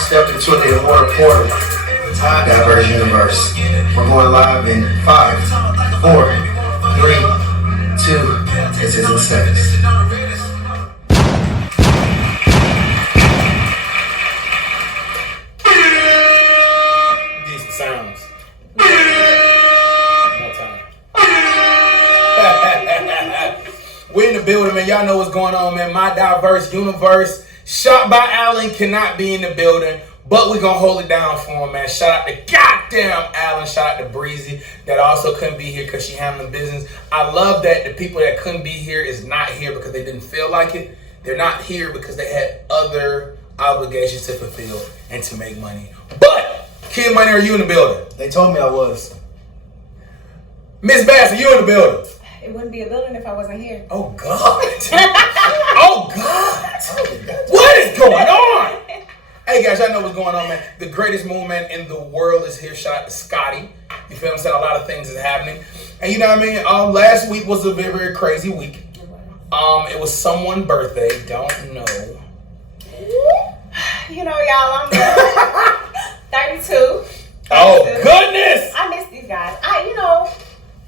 stepped into the immortal portal. Diverse universe. We're going live in 5, 4, 3, 2. This is in seconds. Decent sounds. More time. We in the building, man. Y'all know what's going on, man. My diverse universe. Shot by Allen cannot be in the building, but we're going to hold it down for him, man. Shout out to goddamn Allen. Shout out to Breezy that also couldn't be here because she handling business. I love that the people that couldn't be here is not here because they didn't feel like it. They're not here because they had other obligations to fulfill and to make money. But, Kid Money, are you in the building? They told me I was. Miss Bass, are you in the building? It wouldn't be a building if I wasn't here. Oh, God. Oh, God. What is going on? Hey, guys, y'all know what's going on, man. The greatest movement in the world is here. Shout out to Scotty. You feel what I'm saying? A lot of things is happening. And you know what I mean? Last week was a very, very crazy week. It was someone's birthday. Don't know. You know, y'all, I'm 32. Oh, goodness. I miss these guys.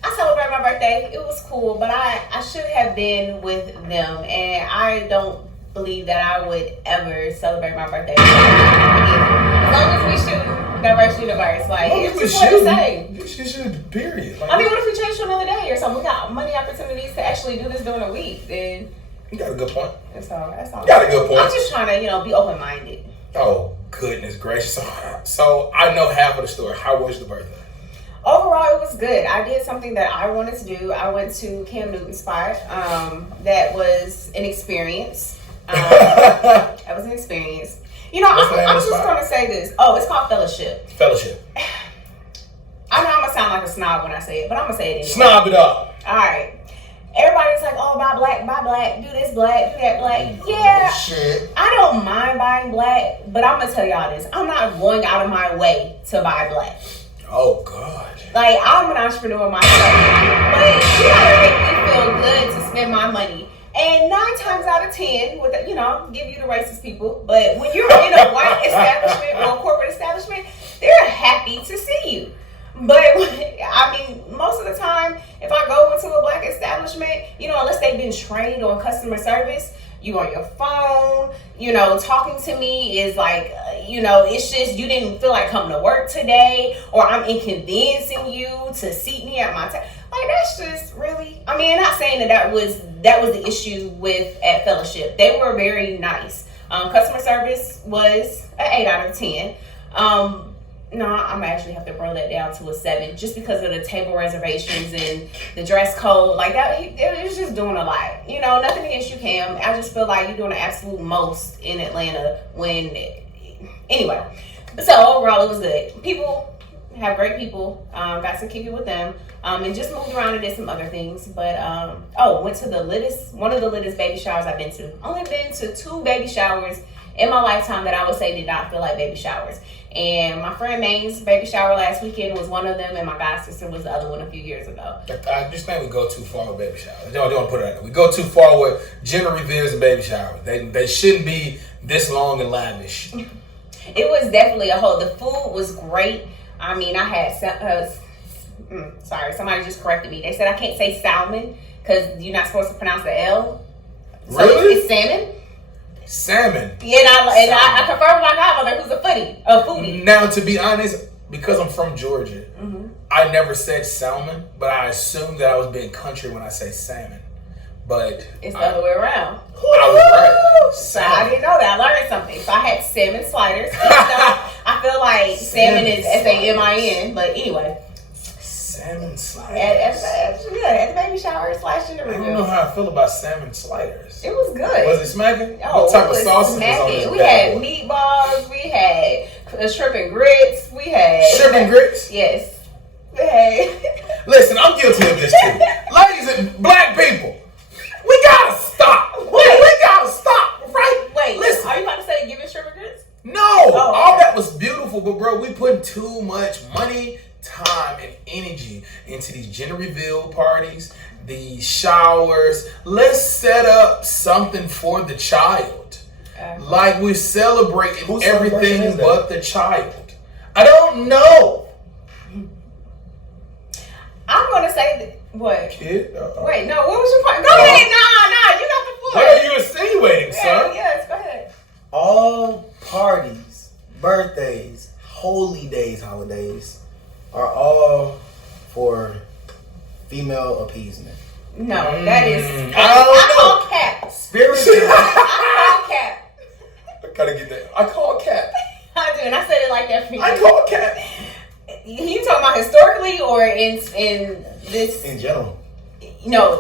I celebrate my birthday. It was cool, but I should have been with them, and I don't believe that I would ever celebrate my birthday again. As long as we shoot diverse universe, like it's just what to say. You should, period. Like, I mean, what if we change to another day or something? We got money opportunities to actually do this during a week. Then you got a good point. That's all. You got a good point. I'm just trying to, be open-minded. Oh, goodness gracious. So I know half of the story. How was the birthday? Overall, it was good. I did something that I wanted to do. I went to Cam Newton's spot. That was an experience. That was an experience. I'm just going to say this. Oh, it's called Fellowship. Fellowship. I know I'm going to sound like a snob when I say it, but I'm going to say it anyway. Snob it up. All right. Everybody's like, oh, buy black, do this black, do that black. Yeah, oh, shit. I don't mind buying black, but I'm going to tell y'all this. I'm not going out of my way to buy black. Oh, God. Like, I'm an entrepreneur myself, but you gotta make me feel good to spend my money. And 9 times out of 10, with give you the racist people, but when you're in a white establishment or a corporate establishment, they're happy to see you. But most of the time, if I go into a black establishment, unless they've been trained on customer service, you on your phone, talking to me is like, it's just you didn't feel like coming to work today, or I'm inconveniencing you to seat me at my table. Like, that's just really, not saying that was the issue at Fellowship. They were very nice. Customer service was an 8 out of 10. No, I'm actually have to bring that down to a 7 just because of the table reservations and the dress code. Like that, it was just doing a lot. Nothing against you, Cam. I just feel like you're doing the absolute most in Atlanta anyway. So overall, it was good. People have great people. Got to kick it with them. And just moved around and did some other things. But, went to one of the littest baby showers I've been to. Only been to 2 baby showers in my lifetime that I would say did not feel like baby showers. And my friend Maine's baby shower last weekend was one of them, and my god sister was the other one a few years ago. I just think we go too far with baby showers. Don't put it out there. We go too far with gender reveals and baby showers. They shouldn't be this long and lavish. It was definitely a whole. The food was great. I had sorry, somebody just corrected me. They said I can't say salmon because you're not supposed to pronounce the L. So really? It's salmon. Salmon. Yeah, I confirmed with my godmother who's a foodie. Now, to be honest, because I'm from Georgia, I never said salmon, but I assumed that I was being country when I say salmon. But it's the other way around. I was right. So I didn't know that. I learned something. So I had salmon sliders. I feel like salmon is SAMIN, but anyway. Salmon sliders. At the baby shower / gender reveal. I don't know how I feel about salmon sliders. It was good. Was it smacking? Oh, what type of sauce was on this? We had meatballs. We had shrimp and grits. We had shrimp and grits. Yes. Hey. Listen, I'm guilty of this too. Ladies and black people, we gotta stop. We gotta stop, right? Wait, listen. Are you about to say giving shrimp and grits? No, all that was beautiful, but bro, we putting too much money, time, and energy into these gender reveal parties, these showers. Let's set up something for the child. Like we're celebrating Whose celebration is everything that? but the child. I don't know. I'm gonna say what? Kid? Wait, no. What was your point? Go ahead. Nah. You got the floor. What are you insinuating, sir? Yes. Go ahead. All parties, birthdays, holy days, holidays are all for female appeasement. No, that is. I call cap. Spiritual. I call cap. I gotta get that. I call cat. I do, and I said it like that for you. I call cat. You talking about historically or in this? In general.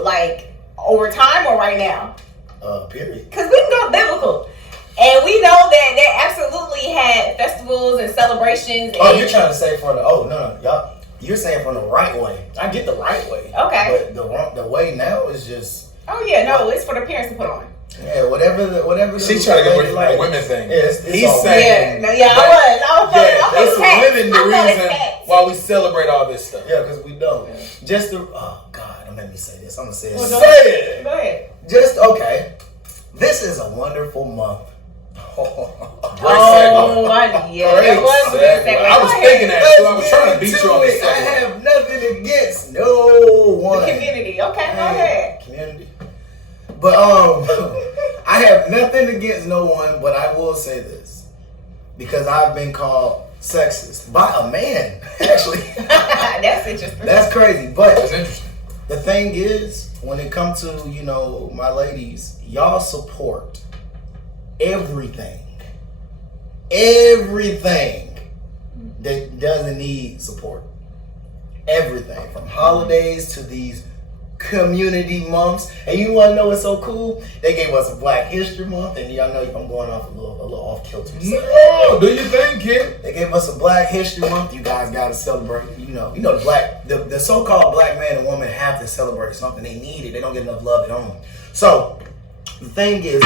Like over time or right now? Period. Because we can go biblical. And we know that they absolutely had festivals and celebrations. Oh, you're trying to say no, y'all. You're saying from the right way. I get the right way. Okay. But the way now is just. Oh yeah, no, it's for the parents to put on. Yeah, whatever. She's trying to get away from the women thing. Yeah, it's He's all saying. I was. It's women the reason why we celebrate all this stuff. Yeah, because we don't. Just the. Oh God, don't make me say this. I'm gonna say it. Say it. Go ahead. Just okay. This is a wonderful month. Great Oh, that was a good segue. I was thinking that, so I was trying to beat you on this. I have nothing against no one. The community. Okay, go ahead. Community. But I have nothing against no one, but I will say this. Because I've been called sexist by a man, actually. That's interesting. That's crazy. But That's interesting. the thing is, when it comes to, my ladies, y'all support everything that doesn't need support. Everything from holidays to these community months. And you want to know what's so cool? They gave us a Black History Month, and y'all know I'm going off a little off kilter. No, do you think, kid? They gave us a Black History Month. You guys got to celebrate. The so-called black man and woman have to celebrate something. They need it. They don't get enough love at home. So the thing is, we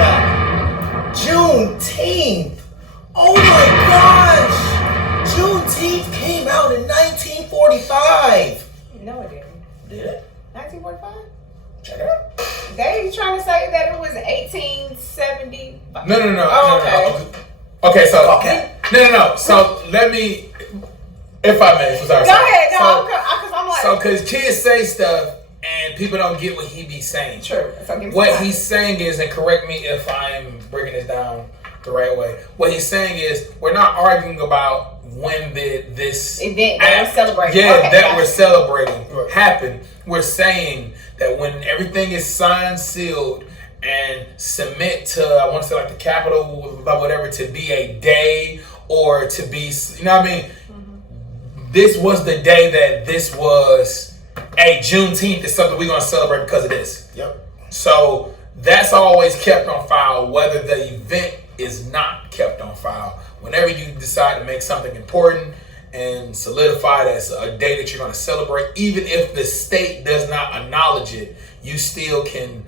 got Juneteenth. Oh my gosh! Juneteenth came out in 1945. No, it didn't. Did it? 1945? Check it out. They trying to say that it was 1870. No. Oh, okay. Okay, so Okay. No. So let me, if I may, sorry. Go ahead. No, So, because I'm like. because kids say stuff and people don't get what he be saying. True. So give me What some he's saying is, and correct me if I'm breaking this down the right way. What he's saying is, we're not arguing about when this event that we're celebrating. Yeah, Okay, that gotcha. we're celebrating happened. We're saying that when everything is signed, sealed, and submit to, I want to say like the Capitol, whatever, to be a day or to be, you know what I mean? Mm-hmm. This was the day that this was, Juneteenth is something we're going to celebrate because of this. Yep. So that's always kept on file, whether the event is not kept on file. Whenever you decide to make something important and solidify it as a day that you're going to celebrate, even if the state does not acknowledge it, you still can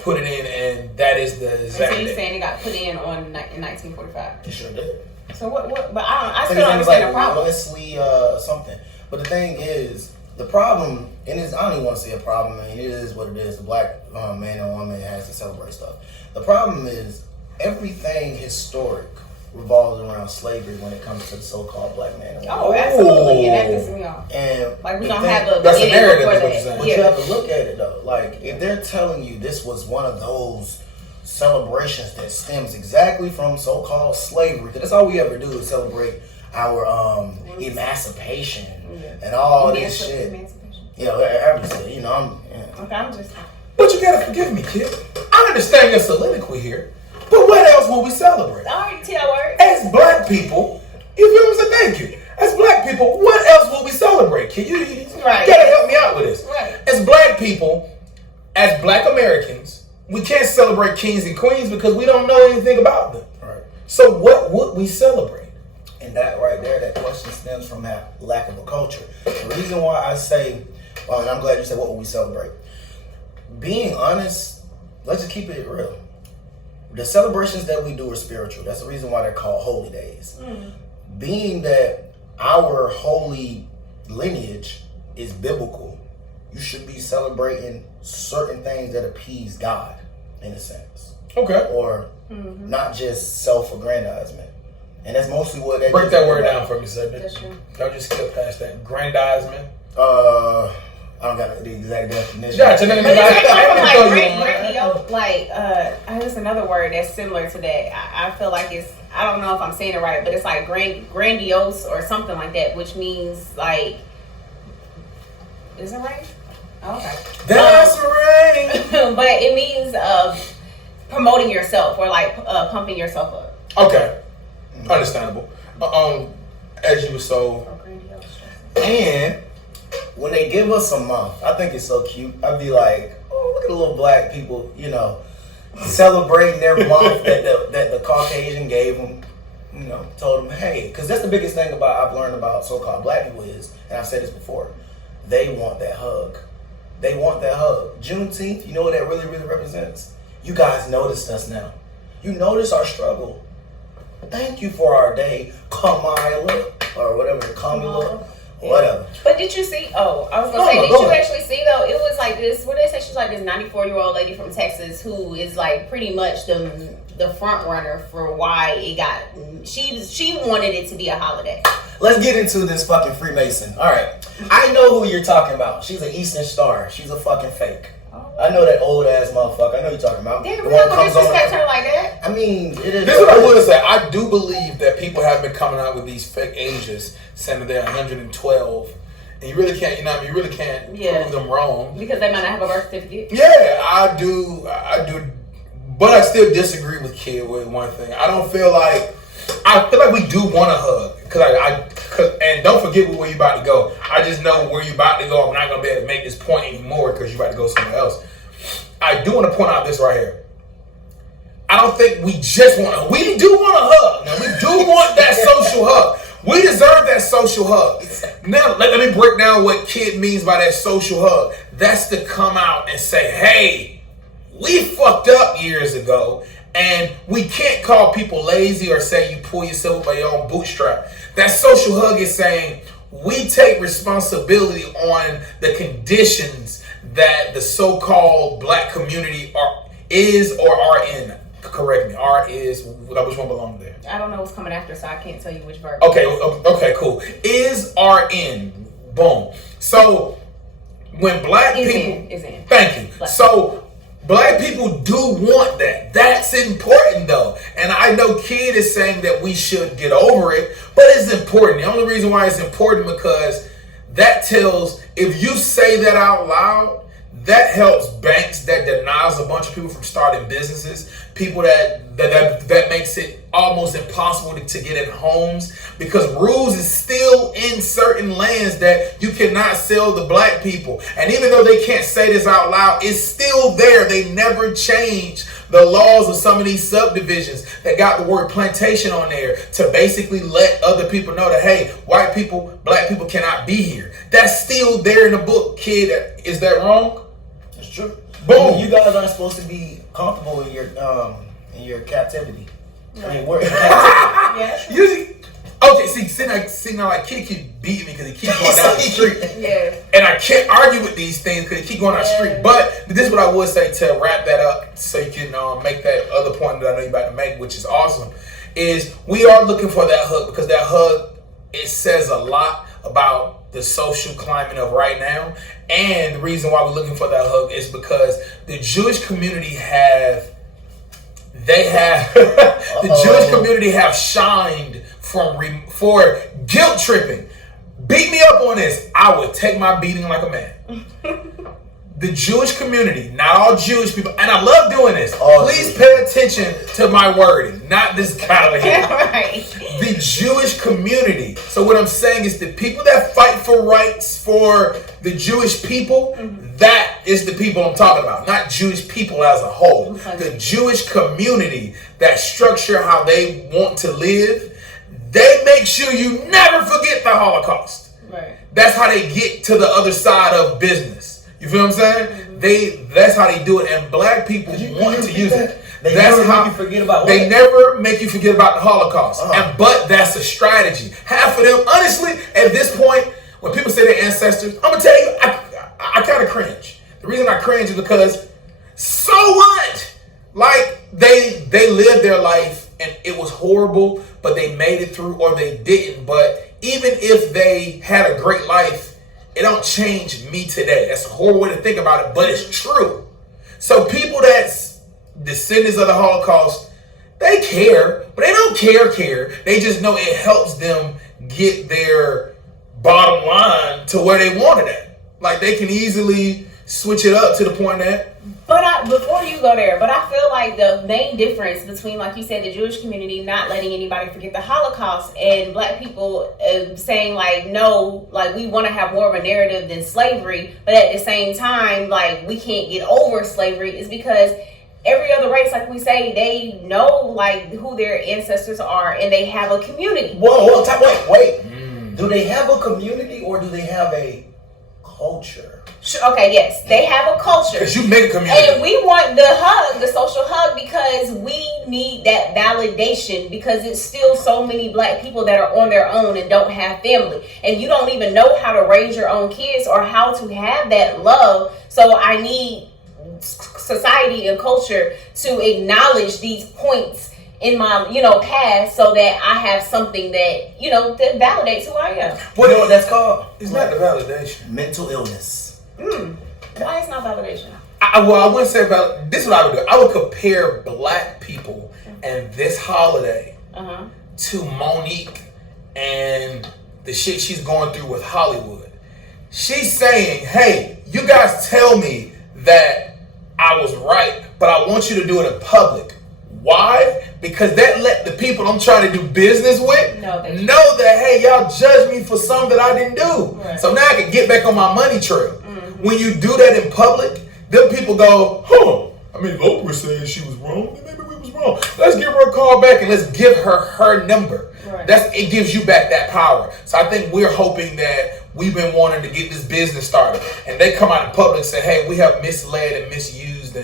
put it in, and that is the exact So you're day. saying it got put in in 1945? You sure did. So what? But I still think don't his understand name the was problem. Leslie something. But the thing is, the problem, and I don't even want to say a problem, man. It is what it is. The black man and woman has to celebrate stuff. The problem is, everything historic revolves around slavery when it comes to the so-called black man and woman. Oh, absolutely. And that pisses me off. And Like, we the don't thing- have a That's the beginning narrative, before is what that. you're saying. But you have to look at it though. Like, if they're telling you this was one of those celebrations that stems exactly from so-called slavery, because that's all we ever do is celebrate our emancipation and all this shit. Emancipation. Everything. Okay, I'm just. But you gotta forgive me, kid. I understand your soliloquy here, but what else will we celebrate? I already tell words. As black people, you feel what I'm saying? Thank you. As black people, what else will we celebrate? Kid, you Right. gotta help me out with this. Right. As black people, as black Americans, we can't celebrate kings and queens because we don't know anything about them. Right. So what would we celebrate? And that right there, that question stems from that lack of a culture. The reason why I say, and I'm glad you said, what will we celebrate? Being honest, let's just keep it real. The celebrations that we do are spiritual. That's the reason why they're called holy days. Being that our holy lineage is biblical, you should be celebrating certain things that appease God, in a sense. Okay. Or not just self-aggrandizement. And that's mostly what that Break is that word about. down for me, sir. That's true. I'll just skip past that. Grandizement. I don't got the exact definition. Gotcha. But Nigga, it's I like grandiose, like there's another word that's similar to that. I feel like it's, I don't know if I'm saying it right, but it's like grandiose or something like that, which means like, is it right? Oh, okay. That's right. But it means promoting yourself or like pumping yourself up. Okay. Understandable. As you were so. And when they give us a month, I think it's so cute. I'd be like, oh, look at the little black people, you know, celebrating their month that the Caucasian gave them, you know, told them, hey, because that's the biggest thing I've learned about so-called black people is, and I've said this before, they want that hug. They want that hug. Juneteenth, you know what that really, really represents? You guys noticed us now. You notice our struggle. Thank you for our day, Kamala, or whatever, Kamala. Whatever. But did you see? Oh, I was gonna say, did you actually see though? It was like this. What they say? She's like this 94-year-old lady from Texas who is like pretty much the front runner for why it got. She wanted it to be a holiday. Let's get into this fucking Freemason. All right, I know who you're talking about. She's an Eastern Star. She's a fucking fake. I know that old ass motherfucker. I know you're talking about. Damn, we're not gonna disrespect her like that. I mean, it is. This is what I would say. I do believe that people have been coming out with these fake ages, saying that they're 112, and you really can't. You know, what I mean, you really can't prove them wrong because they might not have a birth certificate. Yeah, I do, but I still disagree with Kid with one thing. I feel like we do want a hug and don't forget where you about to go. I just know where you about to go. I'm not gonna be able to make this point anymore because you about to go somewhere else. I do want to point out this right here. I don't think we just want we do want a hug. Now we do want that social hug. We deserve that social hug. Now let me break down what Kid means by that social hug. That's to come out and say, hey, we fucked up years ago. And we can't call people lazy or say you pull yourself up by your own bootstrap. That social hug is saying we take responsibility on the conditions that the so-called black community is or are in. Correct me. Which one belongs there? I don't know what's coming after, so I can't tell you which verb. Okay, cool. Is or in. Boom. So when black people is in. Thank you. Black. So black people do want that. That's important though. And I know Kid is saying that we should get over it, but it's important. The only reason why it's important because that tells, if you say that out loud, that helps banks that denies a bunch of people from starting businesses, people that makes it almost impossible to get in homes because rules is still in certain lands that you cannot sell to black people. And even though they can't say this out loud, it's still there. They never changed the laws of some of these subdivisions that got the word plantation on there to basically let other people know that, hey, white people, black people cannot be here. That's still there in the book, Kid. Is that wrong? It's true. Boom. You guys aren't supposed to be comfortable in your captivity. I mean, we're in captivity. Usually, okay, see now, like Kid keep beating me because he keeps going down the street. Yeah. And I can't argue with these things because he keep going down the street. But this is what I would say to wrap that up so you can make that other point that I know you're about to make, which is awesome, is we are looking for that hug because that hug, it says a lot about the social climate of right now. And the reason why we're looking for that hug is because the Jewish community the Jewish community have shined for guilt tripping. Beat me up on this. I would take my beating like a man. The Jewish community, not all Jewish people, and I love doing this. Please pay attention to my wording, not this guy over here. Right. The Jewish community. So what I'm saying is the people that fight for rights for the Jewish people, that is the people I'm talking about, not Jewish people as a whole. The Jewish community that structure how they want to live, they make sure you never forget the Holocaust. Right. That's how they get to the other side of business. You feel what I'm saying? That's how they do it, and black people want to use it. They never make you forget about they never make you forget about the Holocaust. But that's a strategy. Half of them, honestly, at this point, when people say their ancestors, I'm gonna tell you, I kind of cringe. The reason I cringe is because so what? Like they they lived their life and it was horrible, but they made it through, or they didn't. But even if they had a great life, it don't change me today. That's a horrible way to think about it, but it's true. So people that's descendants of the Holocaust, they care, but they don't care. They just know it helps them get their bottom line to where they want it at. Like, they can easily switch it up to the point that. But before you go there, but I feel like the main difference between, like you said, the Jewish community not letting anybody forget the Holocaust and black people saying like, no, like we want to have more of a narrative than slavery, but at the same time, like we can't get over slavery, is because every other race, like we say, they know like who their ancestors are and they have a community. Wait. Do they have a community or do they have a culture? Okay, yes, they have a culture. Because you make a community. And we want the hug, the social hug, because we need that validation, because it's still so many black people that are on their own and don't have family. And you don't even know how to raise your own kids or how to have that love. So I need society and culture to acknowledge these points in my, past, so that I have something that, that validates who I am. You know what that's called? It's not the validation. Mental illness. Why it's not validation? I wouldn't say about this. Is what I would do. I would compare black people and this holiday to Monique and the shit she's going through with Hollywood. She's saying, "Hey, you guys tell me that I was right, but I want you to do it in public." Why? Because that let the people I'm trying to do business with know that, hey, y'all judge me for something that I didn't do. Right. So now I can get back on my money trail. When you do that in public, them people go, I mean, Oprah said she was wrong. Maybe we was wrong. Let's give her a call back and let's give her number. Right. It gives you back that power. So I think we're hoping that we've been wanting to get this business started, and they come out in public and say, hey, we have misled and misused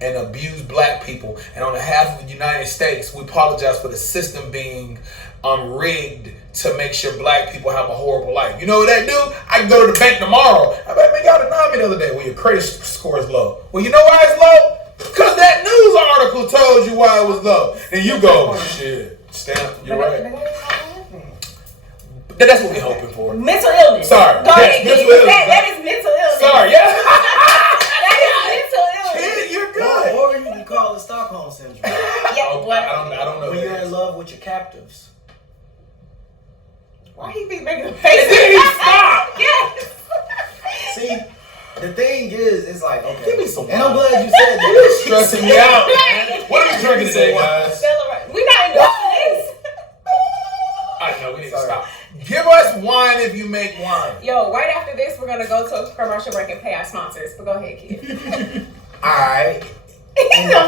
and abused black people, and on behalf of the United States, we apologize for the system being rigged to make sure black people have a horrible life. You know what that do? I can go to the bank tomorrow. I bet, man, y'all denied me the other day. Well, your credit score is low. Well, you know why it's low? Because that news article told you why it was low. And you go, shit, Stamp, you're right. That's what we're hoping for. Mental illness. Sorry. Go ahead, mental illness. That is mental illness. Sorry, yeah. That is mental illness. Kid, you're good. Or you can call it Stockholm Syndrome. Yeah, I don't know. When you're in love with your captives. Why he be making a face? It didn't stop. Yes. See, the thing is, it's like, okay. Give me some and I'm glad you said that. You're stressing me out, man. What are we drinking today, guys? We're not endorsing this. I know, we need to stop. Give us wine if you make wine. Yo, right after this, we're going to go to a commercial break and pay our sponsors. But go ahead, kid. All right. And the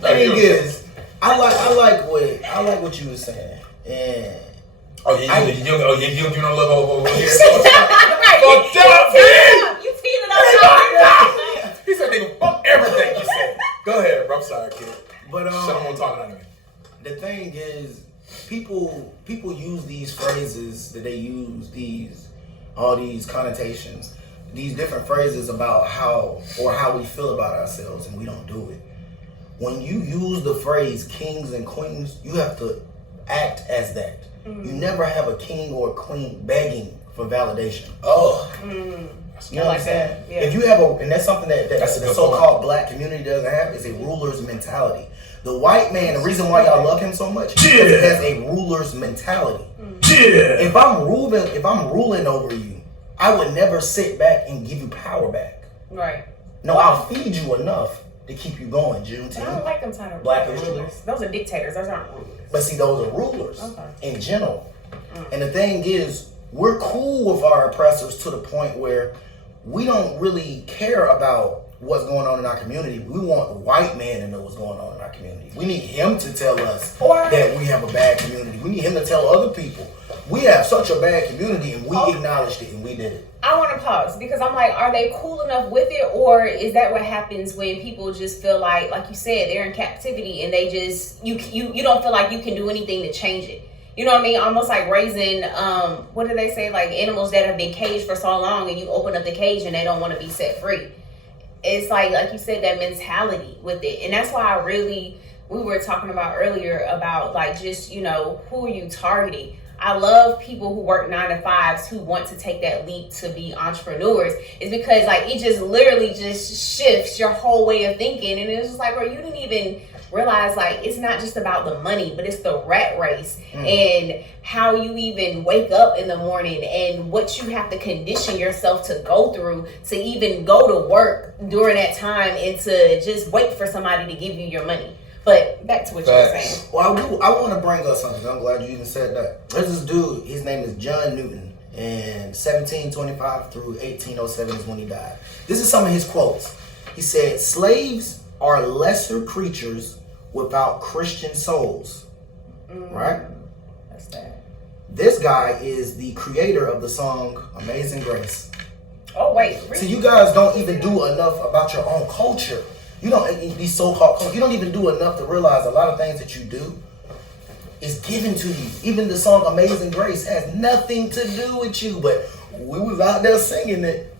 thing is, I like what you were saying. And you don't love over here. You teed it up. He said they fuck everything you said. Go ahead, bro. I'm sorry, kid. But shut up on talking out of me. The thing is, people use these phrases that they use all these connotations, these different phrases about how we feel about ourselves, and we don't do it. When you use the phrase kings and queens, you have to act as that. You never have a king or a queen begging for validation. You know what I'm saying? Yeah. If you have and that's something that the so-called black community doesn't have, is a ruler's mentality. The white man, the reason why y'all love him so much, is because he has a ruler's mentality. If I'm ruling over you, I would never sit back and give you power back. Right. No, I'll feed you enough to keep you going. Juneteenth. I don't like them kind of black rulers. Those are dictators. Those aren't rulers. But see, those are rulers in general. And the thing is, we're cool with our oppressors to the point where we don't really care about what's going on in our community. We want the white man to know what's going on in our community. We need him to tell us that we have a bad community. We need him to tell other people, we have such a bad community, and we acknowledged it and we did it. I want to pause because I'm like, are they cool enough with it, or is that what happens when people just feel like you said, they're in captivity and they just you don't feel like you can do anything to change it? You know what I mean? Almost like raising, what do they say? Like animals that have been caged for so long, and you open up the cage and they don't want to be set free. it's like you said, that mentality with it. And that's why we were talking about earlier about like just, you know, who are you targeting? I love people who work 9 to 5s who want to take that leap to be entrepreneurs. It's because like it just literally just shifts your whole way of thinking. And it's just like, bro, you didn't even realize like it's not just about the money, but it's the rat race and how you even wake up in the morning and what you have to condition yourself to go through to even go to work during that time and to just wait for somebody to give you your money. But back to what you were saying. Well, I want to bring up something. I'm glad you even said that. There's this dude, his name is John Newton, and 1725 through 1807 is when he died. This is some of his quotes. He said, "Slaves are lesser creatures without Christian souls." Right? That's that. This guy is the creator of the song Amazing Grace. Oh, wait. Really? So you guys don't even do enough about your own culture. You don't, these so-called culture, you don't even do enough to realize a lot of things that you do is given to you. Even the song Amazing Grace has nothing to do with you, but we was out there singing it.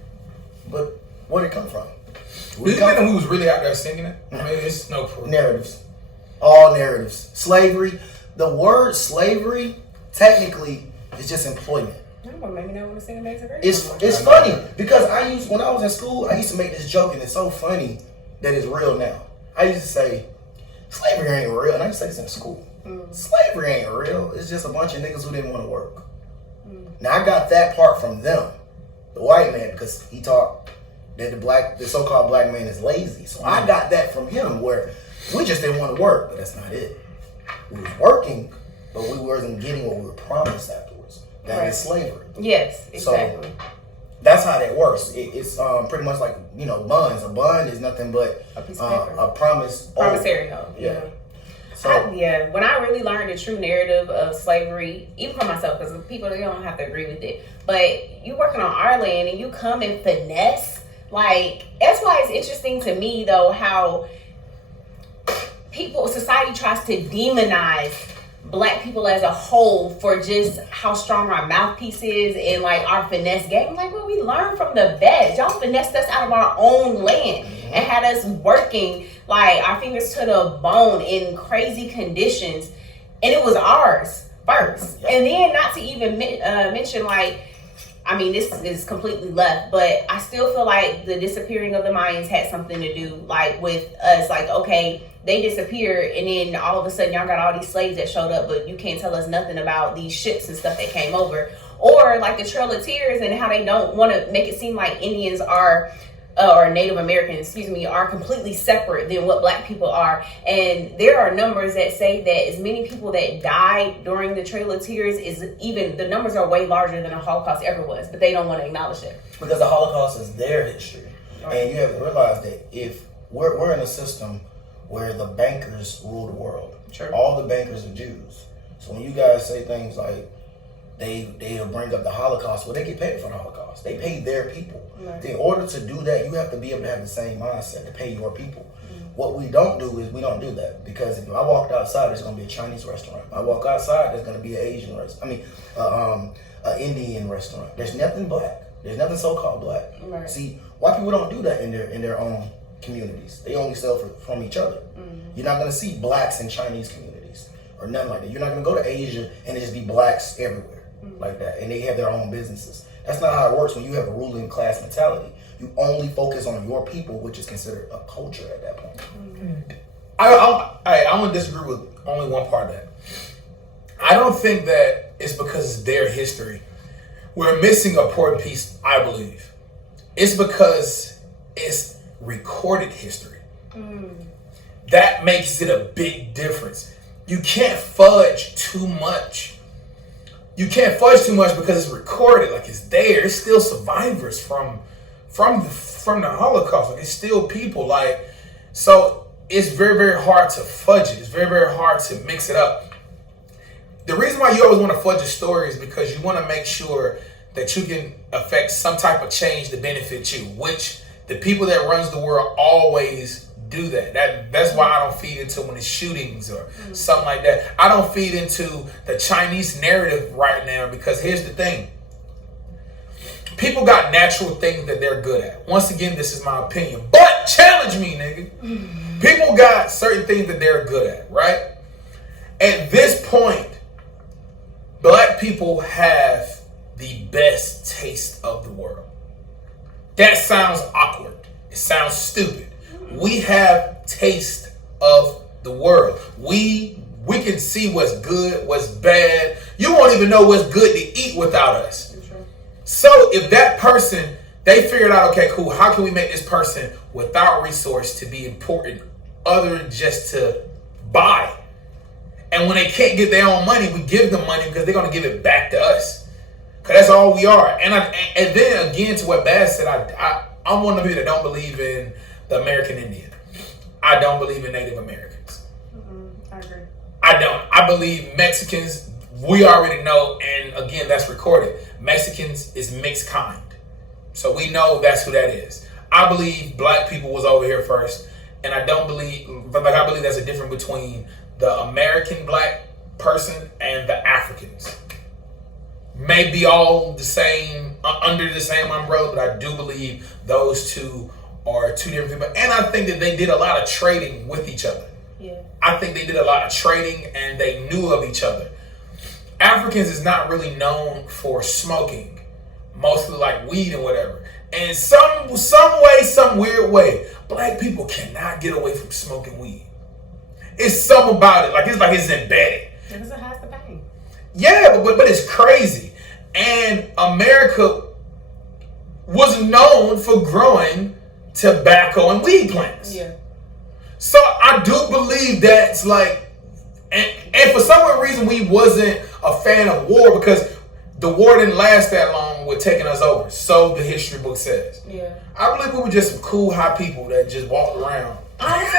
But where'd it come from? Do you think that we was really out there singing it? I mean, it's no proof. Narratives. All narratives. Slavery. The word slavery, technically, is just employment. Maybe not want to sing Amazing Grace. It's funny, because when I was in school, I used to make this joke, and it's so funny that it's real now. I used to say, slavery ain't real. And I used to say this in school. Slavery ain't real. It's just a bunch of niggas who didn't want to work. Now, I got that part from them, the white man, because he taught that the so-called black man is lazy. So I got that from him, where we just didn't want to work, but that's not it. We was working, but we wasn't getting what we were promised afterwards. That is slavery. Yes, exactly. So, that's how that works. It's pretty much like, you know, bonds. A bond is nothing but a piece of paper. A promise. Promissory note. Yeah. So when I really learned the true narrative of slavery, even for myself, because people, they don't have to agree with it, but you working on our land and you come and finesse, like, that's why it's interesting to me though how society tries to demonize Black people as a whole for just how strong our mouthpiece is and like our finesse game. Like, well, we learned from the best. Y'all finessed us out of our own land and had us working like our fingers to the bone in crazy conditions, and it was ours first. And then not to even mention, like, I mean, this is completely left, but I still feel like the disappearing of the Mayans had something to do, like, with us. Like, okay, they disappeared, and then all of a sudden y'all got all these slaves that showed up, but you can't tell us nothing about these ships and stuff that came over. Or like the Trail of Tears and how they don't want to make it seem like Indians are, or Native Americans, are completely separate than what Black people are. And there are numbers that say that as many people that died during the Trail of Tears the numbers are way larger than the Holocaust ever was, but they don't want to acknowledge that. Because the Holocaust is their history. Right. And you have to realize that if we're in a system where the bankers rule the world. Sure. All the bankers are Jews. So when you guys say things like they'll bring up the Holocaust, well, they get paid for the Holocaust. They pay their people. Right. In order to do that, you have to be able to have the same mindset to pay your people. What we don't do is we don't do that, because if I walked outside, there's going to be a Chinese restaurant. I walk outside, there's going to be an Asian restaurant. An Indian restaurant. There's nothing Black. There's nothing so-called Black. Right. See, white people don't do that in their own communities. They only sell from each other. You're not going to see Blacks in Chinese communities or nothing like that. You're not going to go to Asia and it just be Blacks everywhere like that, and they have their own businesses. That's not how it works when you have a ruling class mentality. You only focus on your people, which is considered a culture at that point. I'm going to disagree with only one part of that. I don't think that it's because it's their history. We're missing an important piece, I believe. It's because it's recorded history. That makes it a big difference. You can't fudge too much. You can't fudge too much because it's recorded, like it's there. It's still survivors from the Holocaust. Like, it's still people. Like, so it's very, very hard to fudge it. It's very, very hard to mix it up. The reason why you always want to fudge a story is because you want to make sure that you can affect some type of change to benefit you, which the people that runs the world always do that. That's why I don't feed into when it's shootings or something like that. I don't feed into the Chinese narrative right now, because here's the thing. People got natural things that they're good at. Once again, this is my opinion. But challenge me, nigga. People got certain things that they're good at, right? At this point, black people have the best taste of the world. That sounds awkward. It sounds stupid. We have taste of the world. We can see what's good, what's bad. You won't even know what's good to eat without us. So if that person, they figured out, okay, cool, how can we make this person without resource to be important other than just to buy? And when they can't get their own money, we give them money because they're going to give it back to us. Because that's all we are. And then again, to what Baz said, I'm one of the people that don't believe in the American Indian. I don't believe in Native Americans. I agree. I don't. I believe Mexicans, we already know, and again, that's recorded. Mexicans is mixed kind. So we know that's who that is. I believe black people was over here first. And I don't believe, but I believe there's a difference between the American black person and the Africans. Maybe all the same, under the same umbrella, but I do believe those two are two different people. And I think that they did a lot of trading with each other. Yeah. I think they did a lot of trading and they knew of each other. Africans is not really known for smoking, mostly like weed and whatever. And some way, some weird way, black people cannot get away from smoking weed. It's something about it, like it's embedded. Because it has the pain. Yeah, but it's crazy. And America was known for growing tobacco and weed plants. Yeah. So I do believe that's like, and for some reason we wasn't a fan of war because the war didn't last that long with taking us over. So the history book says. Yeah. I believe we were just some cool, high people that just walked around. Honestly,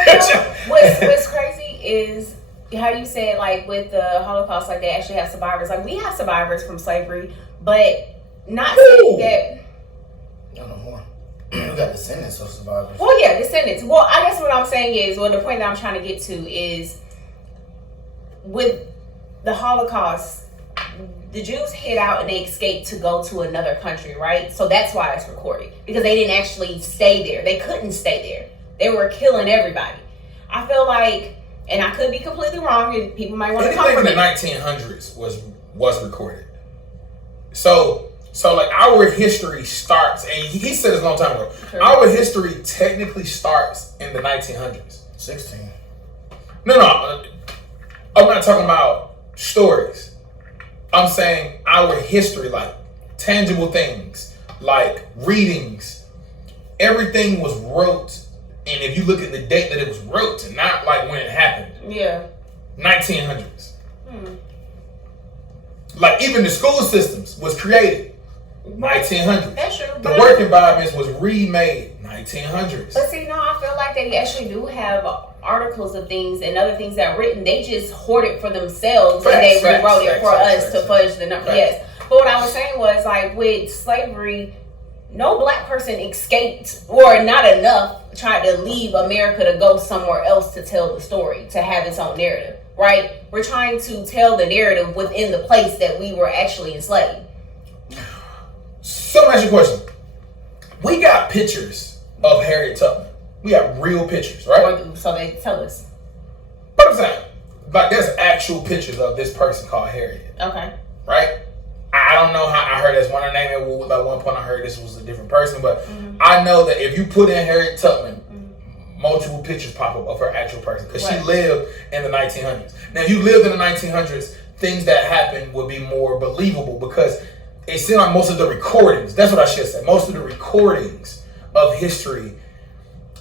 what's crazy is how you said, like, with the Holocaust, like, they actually have survivors. Like, we have survivors from slavery, but not saying that. No more. We got descendants of survivors. Well, yeah, descendants. Well, I guess what I'm saying is, well, the point that I'm trying to get to is with the Holocaust, the Jews hid out and they escaped to go to another country, right? So that's why it's recorded, because they didn't actually stay there. They couldn't stay there. They were killing everybody. I feel like, and I could be completely wrong, and people might want to come for me. Anything in the 1900s was recorded. So like our history starts, and he said this a long time ago. Sure. Our history technically starts in the 1900s. 16. No, I'm not talking about stories. I'm saying our history, like tangible things, like readings. Everything was wrote, and if you look at the date that it was wrote, and not like when it happened. Yeah. 1900s. Like even the school systems was created 1900s. That's true. The work environments was remade 1900s. But see, no, I feel like they actually do have articles of things and other things that are written. They just hoard it for themselves and they rewrote it for us to fudge the number. Yes. But what I was saying was, like, with slavery, no black person escaped, or not enough tried to leave America to go somewhere else to tell the story, to have its own narrative, right? We're trying to tell the narrative within the place that we were actually enslaved. So let me ask you a question. We got pictures of Harriet Tubman. We got real pictures, right? So they tell us. But I'm saying, like, there's actual pictures of this person called Harriet. Okay. Right? I don't know how I heard this one name. At one point I heard this was a different person, but I know that if you put in Harriet Tubman, multiple pictures pop up of her actual person, because she lived in the 1900s. Now, if you lived in the 1900s, things that happened would be more believable, because it seemed like most of the recordings, that's what I should say, most of the recordings of history,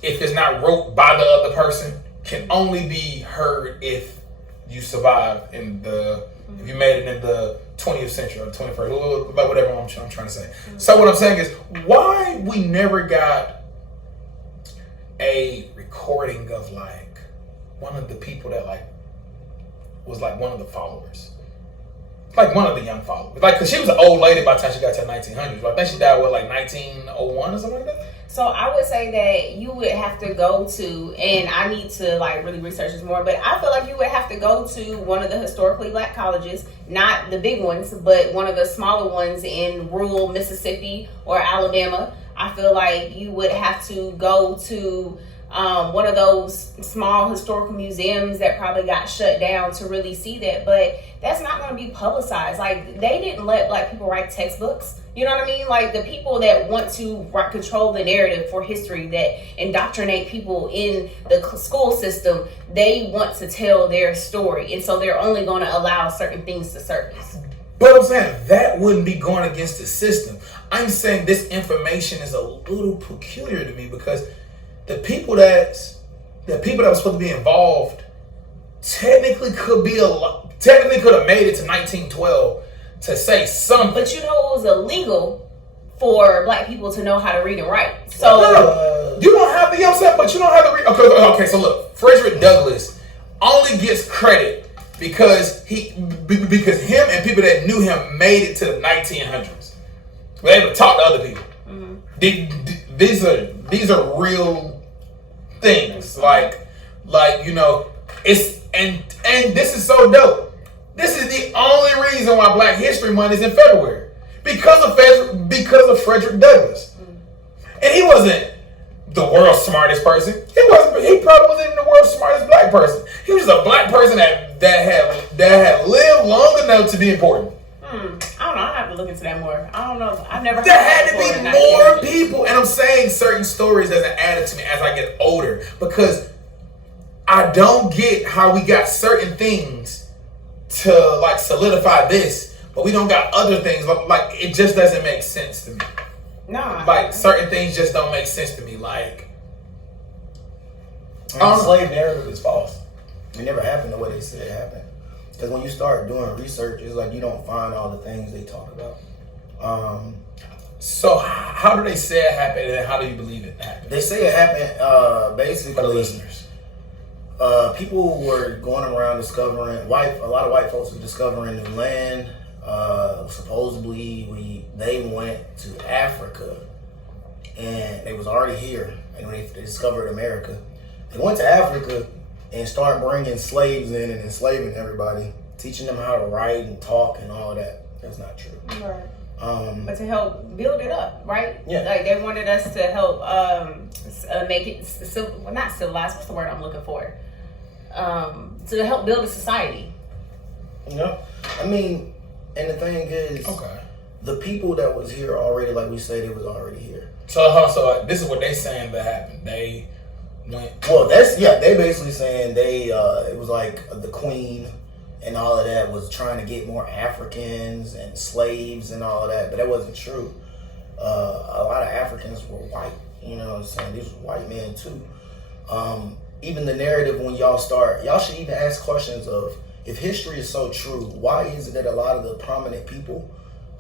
if it's not wrote by the other person, can only be heard if you survive in the, if you made it in the 20th century or the 21st, whatever I'm trying to say. So what I'm saying is, why we never got a recording of, like, one of the people that, like, was like one of the followers, like one of the young followers, like, because she was an old lady by the time she got to the 1900s. I think she died, what, like 1901 or something like that? So I would say that you would have to go to, and I need to like really research this more, but I feel like you would have to go to one of the historically black colleges, not the big ones, but one of the smaller ones in rural Mississippi or Alabama. I feel like you would have to go to one of those small historical museums that probably got shut down to really see that, but that's not going to be publicized. Like, they didn't let black people write textbooks. You know what I mean? Like, the people that want to control the narrative for history, that indoctrinate people in the school system, they want to tell their story, and so they're only going to allow certain things to surface. But I'm saying that wouldn't be going against the system. I'm saying this information is a little peculiar to me because the people that were supposed to be involved technically could have made it to 1912 to say something. But you know, it was illegal for black people to know how to read and write. So you don't have to, you know what I'm saying? But you don't have to read. Okay, so look, Frederick Douglass only gets credit because him and people that knew him made it to the 1900s. They able to talk to other people. Mm-hmm. These are real things. Like you know, it's and this is so dope. This is the only reason why Black History Month is in February, because of Frederick Douglass. And he wasn't the world's smartest person. He probably wasn't even the world's smartest black person. He was a black person that had lived long enough to be important. I don't know. I have to look into that more. I don't know. I've never heard There had to that be before, more people, and I'm saying certain stories doesn't add it to me as I get older, because I don't get how we got certain things to like solidify this, but we don't got other things. Like, it just doesn't make sense to me. No, like certain things just don't make sense to me. Like, the slave narrative is false. It never happened the way they said it happened. Because when you start doing research, it's like you don't find all the things they talk about. So how do they say it happened, and how do you believe it happened? They say it happened basically For the listeners. People were going around discovering a lot of white folks were discovering new land. Supposedly they went to Africa, and they was already here, and when they discovered America, they went to Africa and started bringing slaves in and enslaving everybody, teaching them how to write and talk and all that. That's not true. Right. But to help build it up, right? Yeah. Like, they wanted us to help make it not civilized. What's the word I'm looking for? To help build a society. You know, I mean, and the thing is, the people that was here already, like we said, it was already here. So this is what they saying that happened. They went. Well, they basically saying it was like the Queen and all of that was trying to get more Africans and slaves and all of that, but that wasn't true. A lot of Africans were white. You know what I'm saying? These were white men too. Even the narrative, when y'all should even ask questions of, if history is so true, why is it that a lot of the prominent people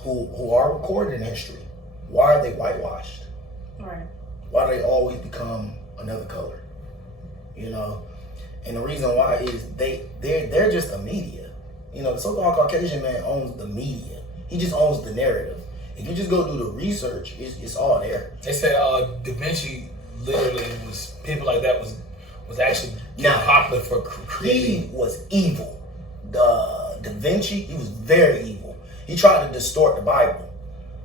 who are recorded in history, why are they whitewashed? Right. Why do they always become another color? You know? And the reason why is they're just the media. You know, the so-called Caucasian man owns the media. He just owns the narrative. If you just go do the research, it's all there. They said Da Vinci literally was, people like that was actually popular for creating. He was evil. Da Vinci, he was very evil. He tried to distort the Bible.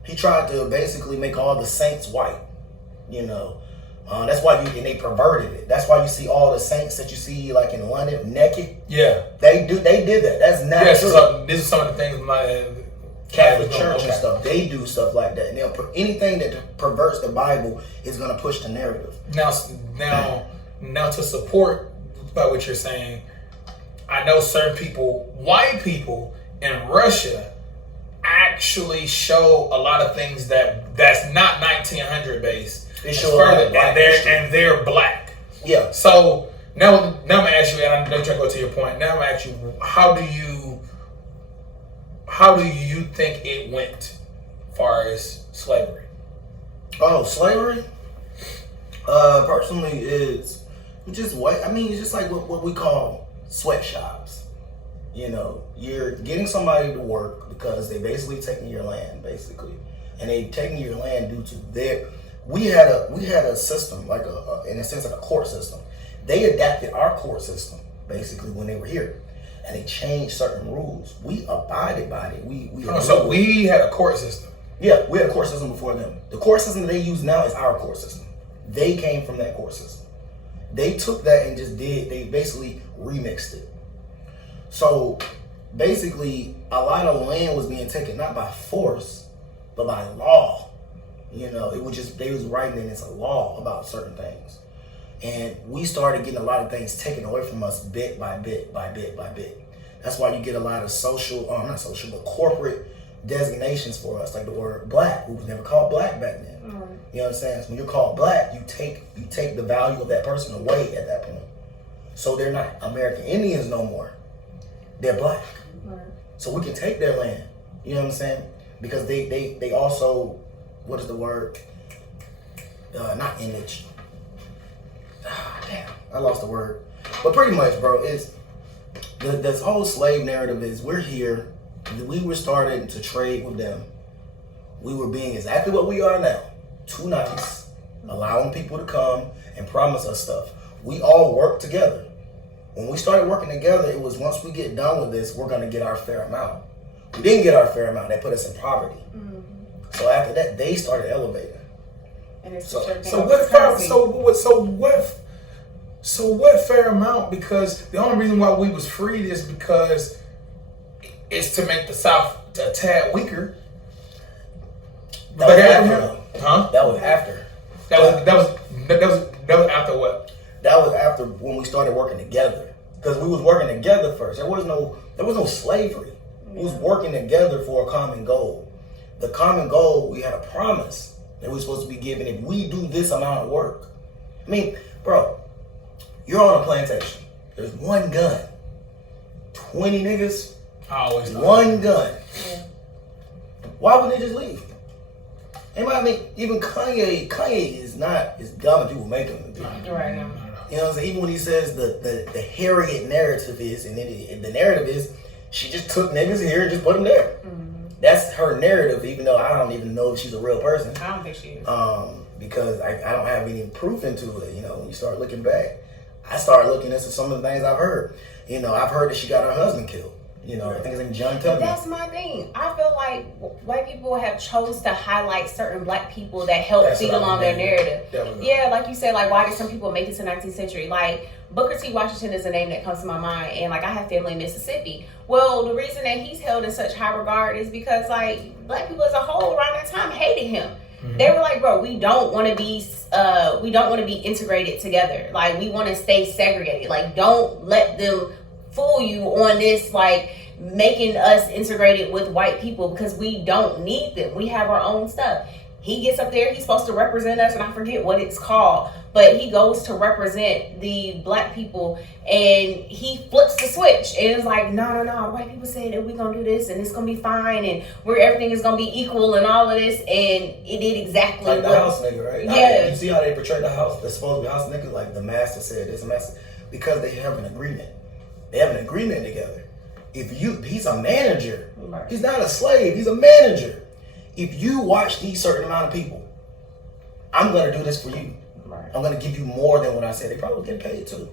He tried to basically make all the saints white. You know, that's why they perverted it. That's why you see all the saints that you see like in London naked. Yeah, they did that. That's not true. So this is some of the things my Catholic Church and stuff. They do stuff like that. And anything that perverts the Bible is going to push the narrative. Now to support by what you're saying, I know certain people, white people in Russia, actually show a lot of things that's not 1900 based. They show and they're black. Yeah. So now I'm gonna ask you, and I'm trying to go to your point. Now I'm gonna ask you, how do you think it went as far as slavery? Oh, slavery? Personally, it's just white. I mean, it's just like what we call sweatshops. You know, you're getting somebody to work because they basically taking your land, basically. And they taking your land due to we had a system, like in a sense, like a court system. They adapted our court system basically when they were here, and they changed certain rules. We abided by it. So we had a court system. Yeah, we had a court system before them. The court system they use now is our court system. They came from that court system. They took that and they basically remixed it. So basically, a lot of land was being taken not by force, but by law. You know, it was just, they was writing it as a law about certain things. And we started getting a lot of things taken away from us bit by bit by bit by bit. That's why you get a lot of not social, but corporate designations for us, like the word black. We was never called black back then. You know what I'm saying? So when you're called black, you take the value of that person away at that point. So they're not American Indians no more. They're black. So we can take their land. You know what I'm saying? Because they also, what is the word? Not image. Damn, I lost the word. But pretty much, bro, it's this whole slave narrative is we're here. We were starting to trade with them. We were being exactly what we are now. Too nice, allowing people to come and promise us stuff. We all work together. When we started working together, it was once we get done with this, we're gonna get our fair amount. We didn't get our fair amount. They put us in poverty. So after that, they started elevating. And it's So what fair amount? Because the only reason why we was freed is because it's to make the South a tad weaker. That was after. Huh? That was after. That was after what? That was after when we started working together. Because we was working together first. There was no slavery. We was working together for a common goal. The common goal, we had a promise that we were supposed to be given if we do this amount of work. I mean, bro, you're on a plantation. There's one gun. 20 niggas, one gun. Yeah. Why wouldn't they just leave? I mean, even Kanye is not as dumb as people make him to be. Right now. You know what I'm saying? Even when he says the Harriet narrative is, and then the narrative is, she just took niggas here and just put them there. That's her narrative, even though I don't even know if she's a real person. I don't think she is. Because I don't have any proof into it. You know, when you start looking back, I started looking into some of the things I've heard. You know, I've heard that she got her husband killed. You know, I think his name is John Tubman. That's my thing. I feel like white people have chose to highlight certain black people that help feed along their narrative. Yeah, like you said, like why did some people make it to 19th century? Like Booker T. Washington is a name that comes to my mind, and like I have family in Mississippi. Well, the reason that he's held in such high regard is because like black people as a whole around that time hated him. They were like, bro, we don't want to be integrated together. Like we want to stay segregated. Like don't let them fool you on this, like making us integrated with white people, because we don't need them. We have our own stuff. He gets up there, he's supposed to represent us, and I forget what it's called, but he goes to represent the black people, and he flips the switch, and it's like, no, white people said that we're gonna do this, and it's gonna be fine, and everything is gonna be equal, and all of this, and it did exactly like the house nigga, right? Yeah. You see how they portray the house, the supposed to be house nigga, like the master said, this master, because they have an agreement. They have an agreement together. He's a manager. Right. He's not a slave. He's a manager. If you watch these certain amount of people, I'm going to do this for you. Right. I'm going to give you more than what I said. They probably get paid too.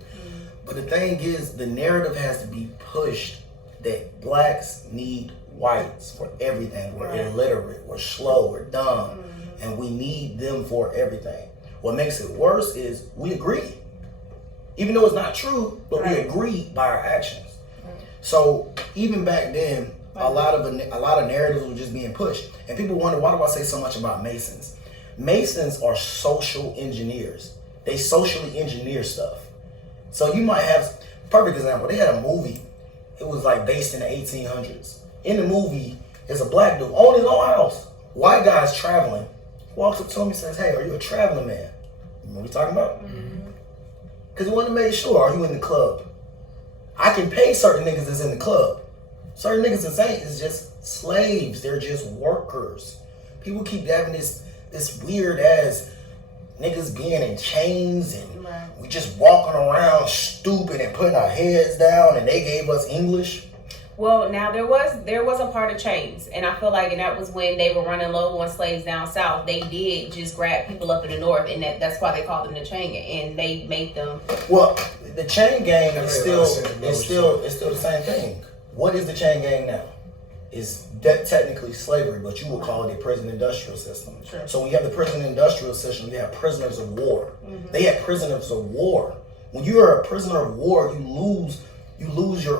But the thing is, the narrative has to be pushed that blacks need whites for everything. We're illiterate. We're slow. We're dumb. And we need them for everything. What makes it worse is we agree. Even though it's not true, but we agree by our actions. So even back then, a lot of narratives were just being pushed, and people wonder, why do I say so much about Masons? Masons are social engineers. They socially engineer stuff. So you might have, perfect example. They had a movie. It was like based in the 1800s. In the movie, there's a black dude on his own house. White guy's traveling. Walks up to him and says, "Hey, are you a traveling man?" You know what we're talking about? Because he wanted to make sure, are you in the club? I can pay certain niggas that's in the club. Certain niggas is just slaves. They're just workers. People keep having this weird ass niggas being in chains and we just walking around stupid and putting our heads down, and they gave us English. Well, now there was a part of chains, and I feel like, and that was when they were running low on slaves down south. They did just grab people up in the north, and that's why they called them the chain gang, and they made them. Well, the chain gang is still the same thing. What is the chain gang now? Is that technically slavery, but you would call it a prison industrial system. Sure. So when you have the prison industrial system, you have prisoners of war. Mm-hmm. They had prisoners of war. When you are a prisoner of war, you lose your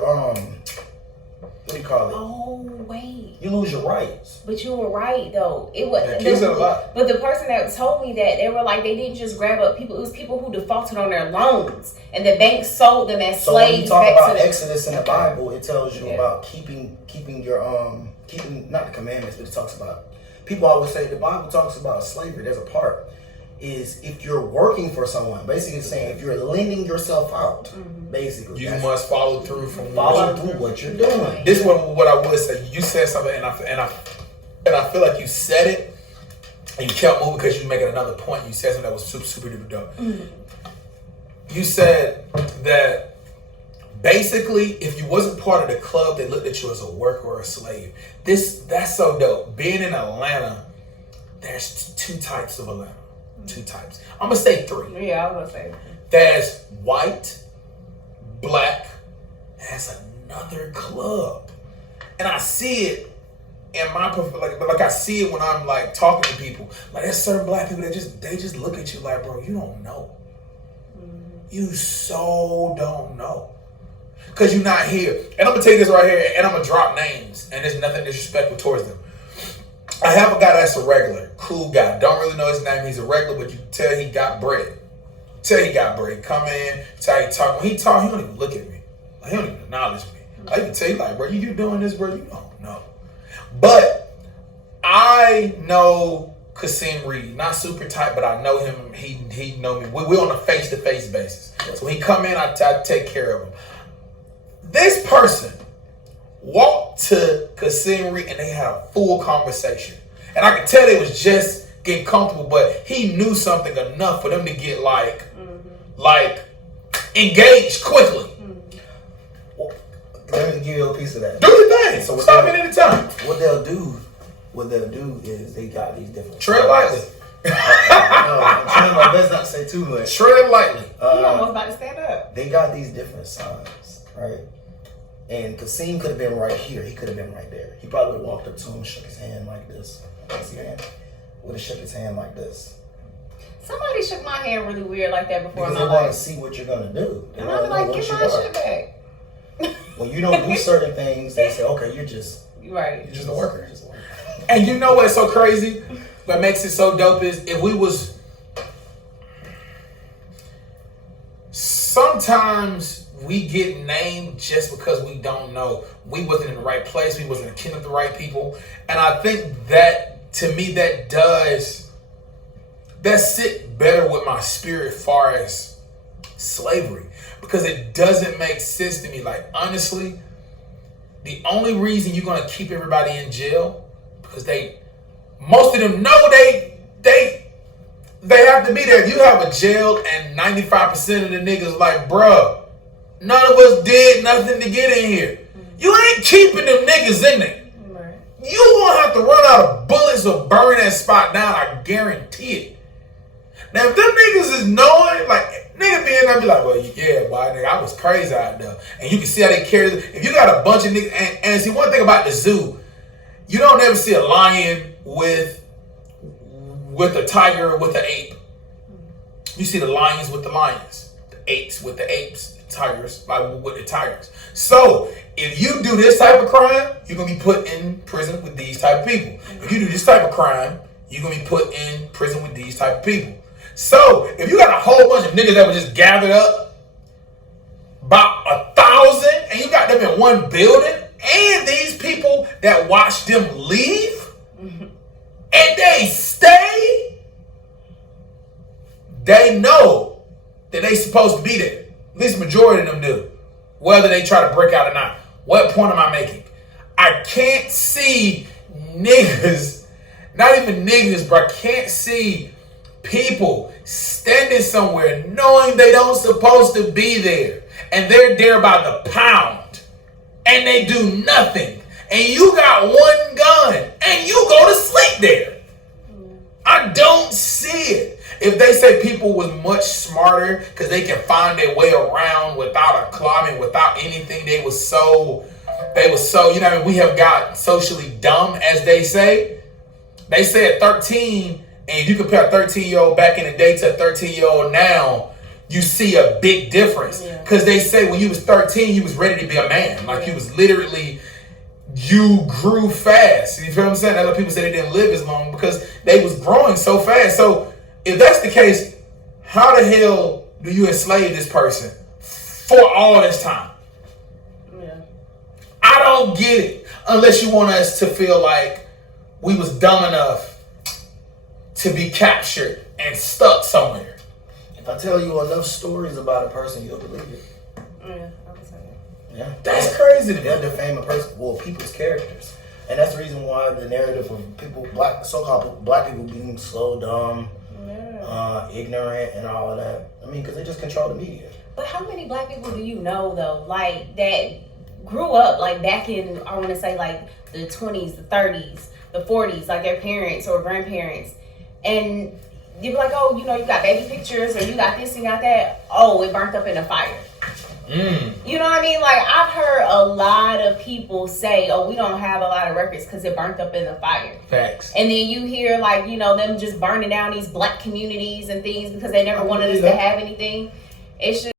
what do you call it? Oh wait. You lose your rights. But you were right though. It was yeah, but the person that told me that, they were like, they didn't just grab up people. It was people who defaulted on their loans, and the bank sold them as so when you slaves. talk back about to Exodus in the Bible, it tells you about keeping your keeping not the commandments, but it talks about, people always say the Bible talks about slavery. There's a part is if you're working for someone, basically saying if you're lending yourself out, basically you must follow through through what you're doing. This is what I would say. You said something, and I feel like you said it, and you kept moving because you were making another point. You said something that was super, super duper dope. You said that basically, if you wasn't part of the club, they looked at you as a worker or a slave. That's so dope. Being in Atlanta, there's two types of Atlanta. Two types. I'm gonna say three. Yeah, I was gonna say. There's white, black. That's another club, and I see it in my like I see it when I'm like talking to people. Like there's certain black people that they just look at you like, bro, you don't know. You so don't know. Cause you're not here. And I'm gonna take this right here and I'm gonna drop names, and there's nothing disrespectful towards them. I have a guy that's a regular, cool guy. Don't really know his name. He's a regular, but you can tell he got bread. Come in, tell he talk. When he talk, he don't even look at me. Like, he don't even acknowledge me. Like, you can tell you like, bro, you doing this, bro? You don't know. But I know Kasim Reed, not super tight, but I know him. He know me. We're on a face-to-face basis. So when he come in, I take care of him. This person walked to Kasim Reed and they had a full conversation. And I could tell they was just getting comfortable, but he knew something enough for them to get like engaged quickly. Well, let me give you a piece of that. Do your thing. So stop it anytime. What they'll do is they got these different. Tread lightly. I'm trying my best not to say too much. Tread lightly. He almost about to stand up. They got these different signs, right? And Kasim could have been right here. He could have been right there. He probably would have walked up to him, shook his hand like this. See your hand? Would have shook his hand like this. Somebody shook my hand really weird like that before. Because they want to see what you're gonna do. And I'm like, get my shit back. When you don't do certain things, they say, okay, you're just right. You're just a worker. And you know what's so crazy? What makes it so dope is if we was sometimes we get named just because we don't know. We wasn't in the right place. We wasn't kin of the right people. And I think that, to me, that sit better with my spirit as far as slavery. Because it doesn't make sense to me. Like, honestly, the only reason you're going to keep everybody in jail, because most of them know they have to be there. If you have a jail and 95% of the niggas like, bruh, none of us did nothing to get in here. You ain't keeping them niggas in there. Right. You gonna have to run out of bullets or burn that spot down. I guarantee it. Now, if them niggas is knowing, like, nigga be in there be like, well, yeah, boy, nigga, I was crazy out there. And you can see how they carry it. If you got a bunch of niggas, and see, one thing about the zoo, you don't ever see a lion with a tiger or with an ape. You see the lions with the lions, the apes with the apes, the tigers with the tigers. So if you do this type of crime, you're gonna be put in prison with these type of people. If you do this type of crime, you're gonna be put in prison with these type of people. So if you got a whole bunch of niggas that were just gathered up, about 1,000, and you got them in one building, and these people that watch them leave, and they stay, they know that they supposed to be there. At least the majority of them do. Whether they try to break out or not. What point am I making? I can't see niggas, not even niggas, but I can't see people standing somewhere knowing they don't supposed to be there. And they're there by the pound. and they do nothing. And you got one gun and you go to sleep there. I don't see it. If they say people was much smarter because they can find their way around without a clogging, without anything, they was so, you know what I mean? We have got socially dumb, as they say. They say at 13, and if you compare a 13-year-old back in the day to a 13-year-old now, you see a big difference. Because they say when you was 13, you was ready to be a man. Like you was literally, you grew fast. You feel what I'm saying? Other people say they didn't live as long because they was growing so fast. So if that's the case, how the hell do you enslave this person for all this time? Yeah. I don't get it. Unless you want us to feel like we was dumb enough to be captured and stuck somewhere. If I tell you enough stories about a person, you'll believe it. Yeah, I would say that. Yeah. That's crazy to me. They'll defame a person, well, people's characters. And that's the reason why the narrative of people, so-called black people being slow, dumb, ignorant, and all of that. I mean, because they just control the media. But how many black people do you know, though, like, that grew up, like, back in, I want to say, like, the 20s, the 30s, the 40s, like, their parents or grandparents, and you be like, oh, you know, you got baby pictures, or you got this and got that. Oh, it burnt up in a fire. You know what I mean? Like, I've heard a lot of people say, oh, we don't have a lot of records because it burnt up in the fire. Facts. And then you hear, like, you know, them just burning down these black communities and things because they never wanted us to have anything. It's just